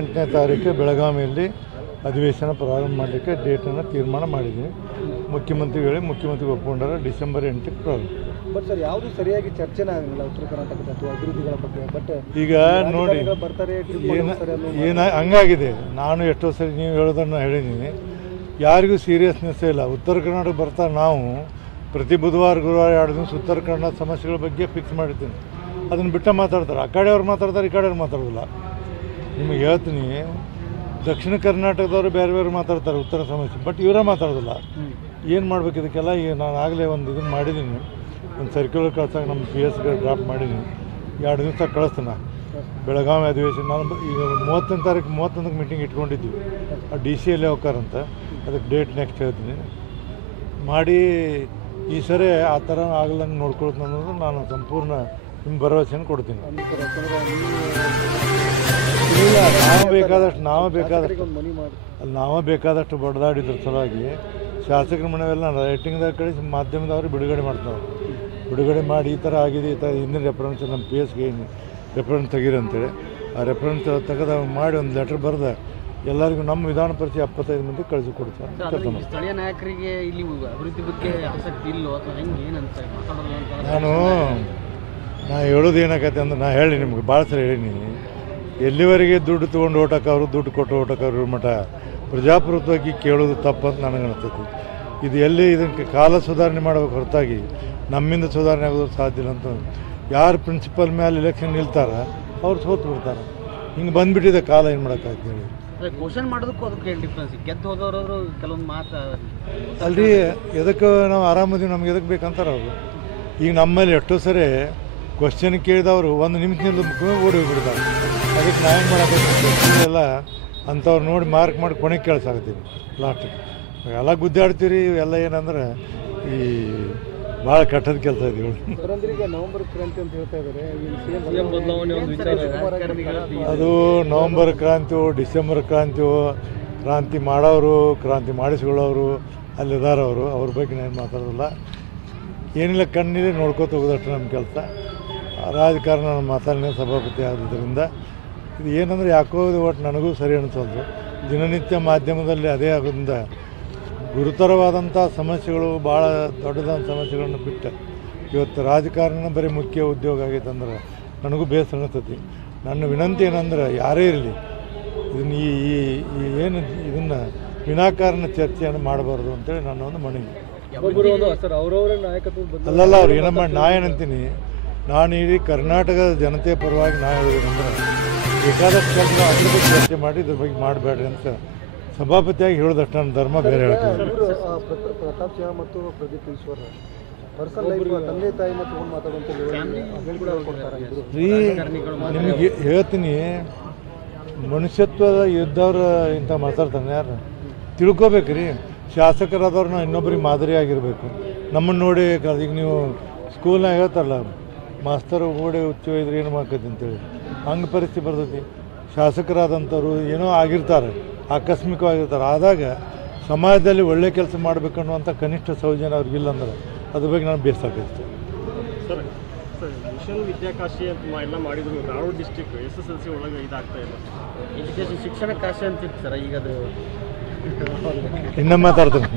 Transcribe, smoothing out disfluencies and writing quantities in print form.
8ನೇ ತಾರೀಕು ಬೆಳಗಾವಿಯಲ್ಲಿ ಅಧಿವೇಶನ ಪ್ರಾರಂಭ ಮಾಡಲಿಕ್ಕೆ ಡೇಟನ್ನು ತೀರ್ಮಾನ ಮಾಡಿದ್ದೀನಿ. ಮುಖ್ಯಮಂತ್ರಿ ಒಪ್ಪಿಕೊಂಡಾರೆ ಡಿಸೆಂಬರ್ 8ಕ್ಕೆ ಪ್ರಾರಂಭ. ಬಟ್ ಸರ್ ಯಾವುದು ಸರಿಯಾಗಿ ಚರ್ಚೆನೇ ಆಗಲಿಲ್ಲ ಉತ್ತರ ಕರ್ನಾಟಕದ ಅಥವಾ ಅಭಿವೃದ್ಧಿಗಳ ಬಗ್ಗೆ. ಬಟ್ ಈಗ ನೋಡಿ ಹಂಗಾಗಿದೆ. ನಾನು ಎಷ್ಟೋ ಸರಿ ನೀವು ಹೇಳೋದನ್ನು ಹೇಳಿದ್ದೀನಿ, ಯಾರಿಗೂ ಸೀರಿಯಸ್ನೆಸ್ ಇಲ್ಲ. ಉತ್ತರ ಕರ್ನಾಟಕ ಬರ್ತಾ ನಾವು ಪ್ರತಿ ಬುಧವಾರ ಗುರುವಾರ 2 ದಿವಸ ಉತ್ತರ ಕನ್ನಡ ಸಮಸ್ಯೆಗಳ ಬಗ್ಗೆ ಫಿಕ್ಸ್ ಮಾಡಿರ್ತೀನಿ. ಅದನ್ನು ಬಿಟ್ಟು ಮಾತಾಡ್ತಾರೆ. ಆ ಕಡೆಯವ್ರು ಮಾತಾಡ್ತಾರೆ, ಈ ಕಡೆಯವ್ರು ಮಾತಾಡೋದಿಲ್ಲ. ನಿಮಗೆ ಹೇಳ್ತೀನಿ, ದಕ್ಷಿಣ ಕರ್ನಾಟಕದವರು ಬೇರೆ ಮಾತಾಡ್ತಾರೆ ಉತ್ತರ ಸಮಸ್ಯೆ, ಬಟ್ ಇವರೇ ಮಾತಾಡೋದಿಲ್ಲ. ಏನು ಮಾಡ್ಬೇಕು ಇದಕ್ಕೆಲ್ಲ? ಈಗ ನಾನು ಆಗಲೇ ಒಂದು ಇದನ್ನು ಮಾಡಿದ್ದೀನಿ, ಒಂದು ಸರ್ಕ್ಯುಲರ್ ಕಳ್ಸೋಕೆ ನಮ್ಮ PS ಡ್ರಾಪ್ ಮಾಡಿದ್ದೀನಿ. 2 ದಿವಸ ಕಳಿಸ್ತೀನಿ. ಬೆಳಗಾವಿ ಅಧಿವೇಶನ ನಾನು ಈಗ 30ನೇ ತಾರೀಕು 31ಕ್ಕೆ ಮೀಟಿಂಗ್ ಇಟ್ಕೊಂಡಿದ್ವಿ. ಆ DC ಯಲ್ಲಿ ಹೋಗ್ತಾರಂತ, ಅದಕ್ಕೆ ಡೇಟ್ ನೆಕ್ಸ್ಟ್ ಹೇಳ್ತೀನಿ ಮಾಡಿ. ಈ ಸರಿ ಆ ಥರ ಆಗಲಂಗೆ ನೋಡ್ಕೊಳ್ತೀನಿ ಅನ್ನೋದು ನಾನು ಸಂಪೂರ್ಣ ನಿಮ್ಮ ಭರವಸೆಯನ್ನು ಕೊಡ್ತೀನಿ. ಇಲ್ಲ, ನಾವೇ ಬೇಕಾದಷ್ಟು ಬಡ್ದಾಡಿದ್ರ ಸಲುವಾಗಿ ಶಾಸಕರ ಮನೆಯೆಲ್ಲ ರೈಟಿಂಗ್ದಾಗ ಕಳಿಸಿ ಮಾಧ್ಯಮದವ್ರು ಬಿಡುಗಡೆ ಮಾಡ್ತಾರೆ. ಬಿಡುಗಡೆ ಮಾಡಿ ಈ ಥರ ಆಗಿದೆ, ಈ ಥರ ಹಿಂದಿನ ರೆಫರೆನ್ಸ್ ನಮ್ಮ PSಗೆ ಏನು ರೆಫರೆನ್ಸ್ ತೆಗೀರಿ ಅಂತೇಳಿ ಆ ರೆಫರೆನ್ಸ್ ತೆಗೆದ ಮಾಡಿ ಒಂದು ಲೆಟ್ರ್ ಬರೆದ ಎಲ್ಲರಿಗೂ ನಮ್ಮ ವಿಧಾನ ಪರಿಷತ್ 75 ಮಂದಿ ಕಳಿಸಿ ಕೊಡ್ತಾರೆ. ಸ್ಥಳೀಯ ನಾಯಕರಿಗೆ ಇಲ್ಲಿ ಅಭಿವೃದ್ಧಿ ಬಗ್ಗೆ ಆಸಕ್ತಿ ಇಲ್ಲೋ ಅಥವಾ ಹೆಂಗೆ ಏನಂತ ನಾ ಹೇಳೋದು ಏನಾಗತ್ತೆ ಅಂದ್ರೆ, ನಾ ಹೇಳಿ ನಿಮ್ಗೆ ಭಾಳ ಸರಿ ಹೇಳೀನಿ. ಎಲ್ಲಿವರೆಗೆ ದುಡ್ಡು ತೊಗೊಂಡು ಓಟಕ್ಕವರು, ದುಡ್ಡು ಕೊಟ್ಟು ಓಟಕ್ಕವ್ರ ಮಠ ಪ್ರಜಾಪ್ರಭುತ್ವಕ್ಕೆ ಕೇಳೋದು ತಪ್ಪಂತ ನನಗೆ ಅನಿಸ್ತೈತಿ. ಇದು ಎಲ್ಲಿ ಇದಕ್ಕೆ ಕಾಲ ಸುಧಾರಣೆ ಮಾಡಬೇಕು ಹೊರತಾಗಿ ನಮ್ಮಿಂದ ಸುಧಾರಣೆ ಆಗೋದು ಸಾಧ್ಯ ಇಲ್ಲ ಅಂತ. ಯಾರು ಪ್ರಿನ್ಸಿಪಲ್ ಮೇಲೆ ಎಲೆಕ್ಷನ್ ನಿಲ್ತಾರ ಅವ್ರು ಸೋತು ಬಿಡ್ತಾರೆ. ಹಿಂಗೆ ಬಂದುಬಿಟ್ಟಿದೆ ಕಾಲ. ಏನು ಮಾಡೋಕ್ಕಾಗ್ತದೆ ಹೇಳಿ? ಕ್ವಶನ್ ಮಾಡೋದಕ್ಕೂ ಅದಕ್ಕೆ ಡಿಫ್ರೆನ್ಸ್. ಗೆದ್ದು ಹೋದವರು ಕೆಲವೊಂದು ಮಾತು ಅಲ್ರಿ, ಎದಕ್ಕೆ ನಾವು ಆರಾಮದೀವಿ, ನಮ್ಗೆ ಎದಕ್ಕೆ ಬೇಕಂತಾರೆ ಅವರು. ಈಗ ನಮ್ಮಲ್ಲಿ ಎಷ್ಟೋ ಸರಿ ಕ್ವಶನ್ ಕೇಳಿದವರು 1 ನಿಮಿಷದಿಂದ ಓಡಿ ಹೋಗ್ಬಿಡ್ತಾರೆ. ಅದಕ್ಕೆ ನಾವು ಏನು ಮಾಡೋದು ಎಲ್ಲ ಅಂಥವ್ರು ನೋಡಿ ಮಾರ್ಕ್ ಮಾಡಿ ಕೊನೆಗೆ ಕೇಳಿಸಾಕತ್ತೀವಿ ಲಾಸ್ಟಿಗೆ. ಎಲ್ಲ ಗುದ್ದಾಡ್ತೀರಿ. ಎಲ್ಲ ಏನಂದ್ರೆ ಈ ಭಾಳ ಕಟ್ಟದ ಕೆಲಸ ಇದೆ. ನವೆಂಬರ್ ಕ್ರಾಂತಿ ಅಂತ ಹೇಳ್ತಾ ಇದ್ದಾರೆ. ಅದು ನವೆಂಬರ್ ಕ್ರಾಂತಿಯೋ ಡಿಸೆಂಬರ್ ಕ್ರಾಂತಿಯೋ, ಕ್ರಾಂತಿ ಮಾಡೋರು ಕ್ರಾಂತಿ ಮಾಡಿಸ್ಕೊಳ್ಳೋರು ಅಲ್ಲಿದ್ದಾರವರು, ಅವ್ರ ಬಗ್ಗೆ ನಾನು ಮಾತಾಡೋದಿಲ್ಲ. ಏನಿಲ್ಲ, ಕಣ್ಣಿಗೆ ನೋಡ್ಕೋತ ಹೋಗೋದಷ್ಟು ನಮ್ಮ ಕೆಲಸ. ರಾಜಕಾರಣ ನಾನು ಮಾತಾಡನೇ ಸಭಾಪತಿ ಆದ್ದರಿಂದ ಇದು ಏನಂದರೆ ಯಾಕೋ ಒಟ್ಟು ನನಗೂ ಸರಿ ಅನಿಸೋದು. ದಿನನಿತ್ಯ ಮಾಧ್ಯಮದಲ್ಲಿ ಅದೇ ಆಗೋದ್ರಿಂದ ಗುರುತರವಾದಂಥ ಸಮಸ್ಯೆಗಳು, ಭಾಳ ದೊಡ್ಡದಾದ ಸಮಸ್ಯೆಗಳನ್ನು ಬಿಟ್ಟು ಇವತ್ತು ರಾಜಕಾರಣ ಬರೀ ಮುಖ್ಯ ಉದ್ಯೋಗ ಆಗೈತೆ ಅಂದ್ರೆ ನನಗೂ ಬೇಸರ ಅನಿಸ್ತೈತಿ. ನನ್ನ ವಿನಂತಿ ಏನಂದ್ರೆ, ಯಾರೇ ಇರಲಿ ಇದನ್ನು ಏನು ಇದನ್ನು ವಿನಾಕಾರಣ ಚರ್ಚೆಯನ್ನು ಮಾಡಬಾರ್ದು ಅಂತೇಳಿ ನನ್ನ ಒಂದು ಮನವಿ. ಅಲ್ಲಲ್ಲ, ಅವ್ರು ಏನೋ ಮಾಡಿ ನಾ ಏನಂತೀನಿ, ನಾನು ಇಡೀ ಕರ್ನಾಟಕದ ಜನತೆಯ ಪರವಾಗಿ ನಾ ಹೇಳೋದೇನೆಂದ್ರೆ, ಬೇಕಾದಷ್ಟು ಕೆಲಸ ಅದ್ರ ಬಗ್ಗೆ ಚರ್ಚೆ ಮಾಡಿ ಇದ್ರ ಬಗ್ಗೆ ಮಾಡಬೇಡ್ರಿ ಅಂತ ಸಭಾಪತಿಯಾಗಿ ಹೇಳೋದಷ್ಟು ನನ್ನ ಧರ್ಮ ಬೇರೆ ಹೇಳ್ತಾರೆ. ಪ್ರತಾಪ್ ಸಿಂಹ ಮತ್ತು ಪ್ರದೀಪ್ ಈಶ್ವರ್ ತಂದೆ ತಾಯಿ ನಿಮಗೆ ಹೇಳ್ತೀನಿ, ಮನುಷ್ಯತ್ವದ ಇದ್ದವ್ರು ಇಂಥ ಮಾತಾಡ್ತಾನೆ ಯಾರು ತಿಳ್ಕೊಬೇಕ್ರಿ. ಶಾಸಕರಾದವ್ರು ನಾವು ಇನ್ನೊಬ್ರಿಗೆ ಮಾದರಿಯಾಗಿರಬೇಕು. ನಮ್ಮನ್ನು ನೋಡಿ ಈಗ ನೀವು ಸ್ಕೂಲ್ನಾಗ ಹೇಳ್ತಾರಲ್ಲ, ಮಾಸ್ತರ್ ಓಡಿ ಹುಚ್ಚು ಇದ್ರೆ ಏನು ಮಾಡ್ಕೈತಿ ಅಂತೇಳಿ, ಹಂಗೆ ಪರಿಸ್ಥಿತಿ ಬರ್ತೈತಿ. ಶಾಸಕರಾದಂಥವ್ರು ಏನೋ ಆಗಿರ್ತಾರೆ, ಆಕಸ್ಮಿಕವಾಗಿರ್ತಾರೆ. ಆದಾಗ ಸಮಾಜದಲ್ಲಿ ಒಳ್ಳೆ ಕೆಲಸ ಮಾಡಬೇಕನ್ನುವಂಥ ಕನಿಷ್ಠ ಸೌಜನ್ಯ ಅವ್ರಿಗಿಲ್ಲ ಅಂದ್ರೆ ಅದ್ರ ಬಗ್ಗೆ ನಾನು ಬೇಸಾಕೈತೆ. ಸರ್, ಮಿಷನ್ ವಿದ್ಯಾಕಾಶಿ ಅಂತ ಎಲ್ಲ ಮಾಡಿದ್ರು, ಧಾರವಾಡ ಡಿಸ್ಟಿಕ್ SSLC ಒಳಗೆ ಇದಾಗ್ತಾ ಇಲ್ಲ. ಎಜುಕೇಶನ್ ಶಿಕ್ಷಣ ಕಾಶಿ ಅಂತಿತ್ತು ಸರ್, ಈಗ ಅದು ಇನ್ನೂ ಮಾತಾಡ್ತೀನಿ.